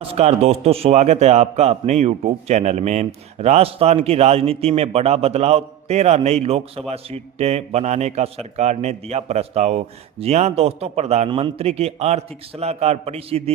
नमस्कार दोस्तों, स्वागत है आपका अपने YouTube चैनल में। राजस्थान की राजनीति में बड़ा बदलाव, 13 नई लोकसभा सीटें बनाने का सरकार ने दिया प्रस्ताव। जी हाँ दोस्तों, प्रधानमंत्री की आर्थिक सलाहकार परिषद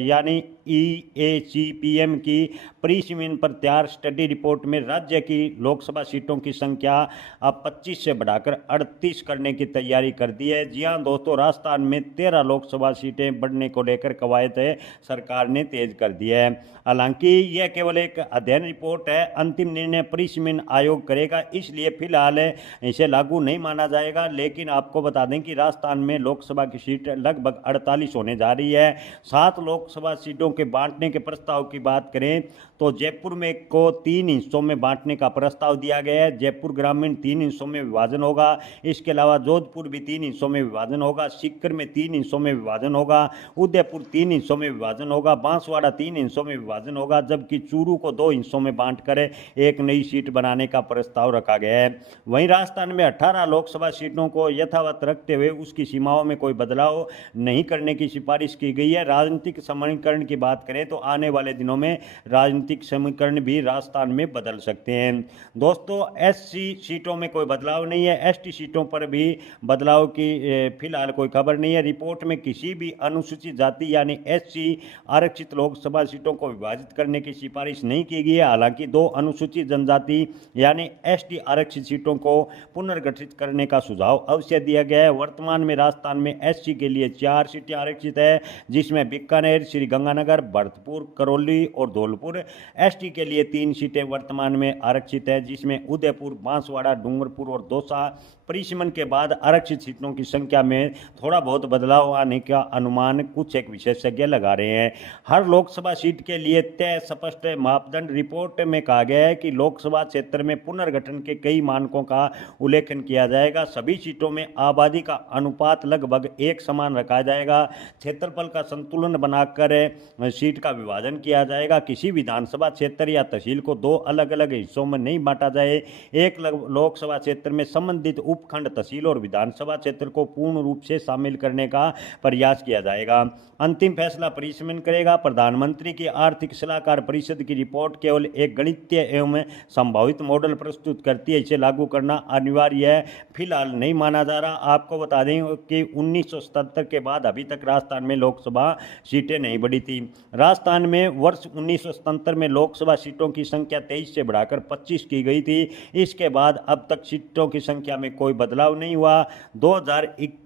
यानी EACPM की परिसीमन पर तैयार स्टडी रिपोर्ट में राज्य की लोकसभा सीटों की संख्या अब 25 से बढ़ाकर 38 करने की तैयारी कर दी है। जी हाँ दोस्तों, राजस्थान में 13 लोकसभा सीटें बढ़ने को लेकर कवायद सरकार ने तेज कर दिया है। हालांकि यह केवल एक अध्ययन रिपोर्ट है, अंतिम निर्णय परिसीमन आयोग करेगा, इसलिए फिलहाल इसे लागू नहीं माना जाएगा। लेकिन आपको बता दें कि राजस्थान में लोकसभा की सीट लगभग 48 होने जा रही है। 7 लोकसभा सीटों के बांटने के प्रस्ताव की बात करें तो जयपुर में को 3 हिस्सों में बांटने का प्रस्ताव दिया गया है। जयपुर ग्रामीण 3 हिस्सों में विभाजन होगा। इसके अलावा जोधपुर भी 3 हिस्सों में विभाजन होगा। सीकर में 3 हिस्सों में विभाजन होगा। उदयपुर 3 हिस्सों में विभाजन होगा। बांसवाड़ा 3 हिस्सों में विभाजन होगा, जबकि चूरू को 2 हिस्सों में बांटकर एक नई सीट बनाने का प्रस्ताव रखा गया है। वहीं राजस्थान में 18 लोकसभा सीटों को यथावत रखते हुए उसकी सीमाओं में कोई बदलाव नहीं करने की सिफारिश की गई है। राजनीतिक समीकरण की बात करें तो आने वाले दिनों में राजनीतिक समीकरण भी राजस्थान में बदल सकते हैं। दोस्तों, SC सीटों में कोई बदलाव नहीं है। ST सीटों पर भी बदलाव की फिलहाल कोई खबर नहीं है। रिपोर्ट में किसी भी अनुसूचित जाति यानी SC आरक्षित लोकसभा सीटों को विभाजित करने की सिफारिश नहीं की गई है। हालांकि 2 अनुसूचित जनजाति यानी ST आरक्षित सीटों को पुनर्गठित करने का सुझाव अवश्य दिया गया है। वर्तमान में राजस्थान में SC के लिए 4 सीटें आरक्षित है, जिसमें बीकानेर, श्रीगंगानगर, भरतपुर, करौली और धौलपुर। ST के लिए 3 सीटें वर्तमान में आरक्षित है, जिसमें उदयपुर, बांसवाड़ा, डूंगरपुर और दौसा। परिसीमन के बाद आरक्षित सीटों की संख्या में थोड़ा बहुत बदलाव आने का अनुमान कुछ एक विशेषज्ञ लगा रहे हैं। हर लोकसभा सीट के लिए तय स्पष्ट मापदंड। रिपोर्ट में कहा गया है कि लोकसभा क्षेत्र में पुनर्गठन के कई मानकों का उल्लेखन किया जाएगा। सभी सीटों में आबादी का अनुपात लगभग एक समान रखा जाएगा। क्षेत्रफल का संतुलन बनाकर सीट का विभाजन किया जाएगा। किसी विधानसभा क्षेत्र या तहसील को 2 अलग अलग हिस्सों में नहीं बांटा जाए। एक लोकसभा क्षेत्र में संबंधित उपखंड, तहसील और विधानसभा क्षेत्र को पूर्ण रूप से शामिल करने का प्रयास किया जाएगा। अंतिम फैसला परिसीमन करेगा। प्रधानमंत्री की आर्थिक सलाहकार परिषद की रिपोर्ट केवल एक गणितीय एवं संभावित मॉडल प्रस्तुत करती है। इसे लागू करना अनिवार्य है, फिलहाल नहीं माना जा रहा। आपको बता दें कि 1977 के बाद अभी तक राजस्थान में लोकसभा सीटें नहीं बढ़ी थी। राजस्थान में वर्ष 1977 में लोकसभा सीटों की संख्या 23 से बढ़ाकर 25 की गई थी। इसके बाद अब तक सीटों की संख्या में कोई बदलाव नहीं हुआ। 2001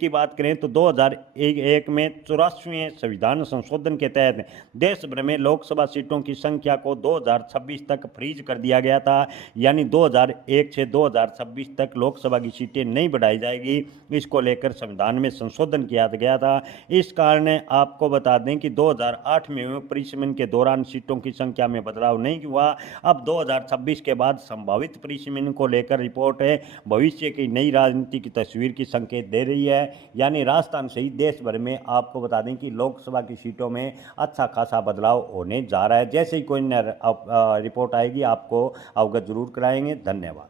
की बात करें तो 2001 में 84वें संविधान संशोधन के तहत देश भर में लोकसभा सीटों की संख्या को 2026 तक फ्रीज कर दिया गया था। यानी 2001 से 2026 तक लोकसभा की सीटें नहीं बढ़ाई जाएगी। इसको लेकर संविधान में संशोधन किया गया था। इस कारण आपको बता दें कि 2008 में हुए परिसीमन के दौरान सीटों की संख्या में बदलाव नहीं हुआ। अब 2026 के बाद संभावित परिसीमन को लेकर रिपोर्ट भविष्य की नई राजनीति की तस्वीर की संकेत दे रही है। यानी राजस्थान सहित देश भर में आपको बता दें कि लोकसभा की सीटों में अच्छा खासा बदलाव होने जा रहा है। जैसे ही कोई रिपोर्ट आएगी आपको अवगत जरूर कराएंगे। धन्यवाद।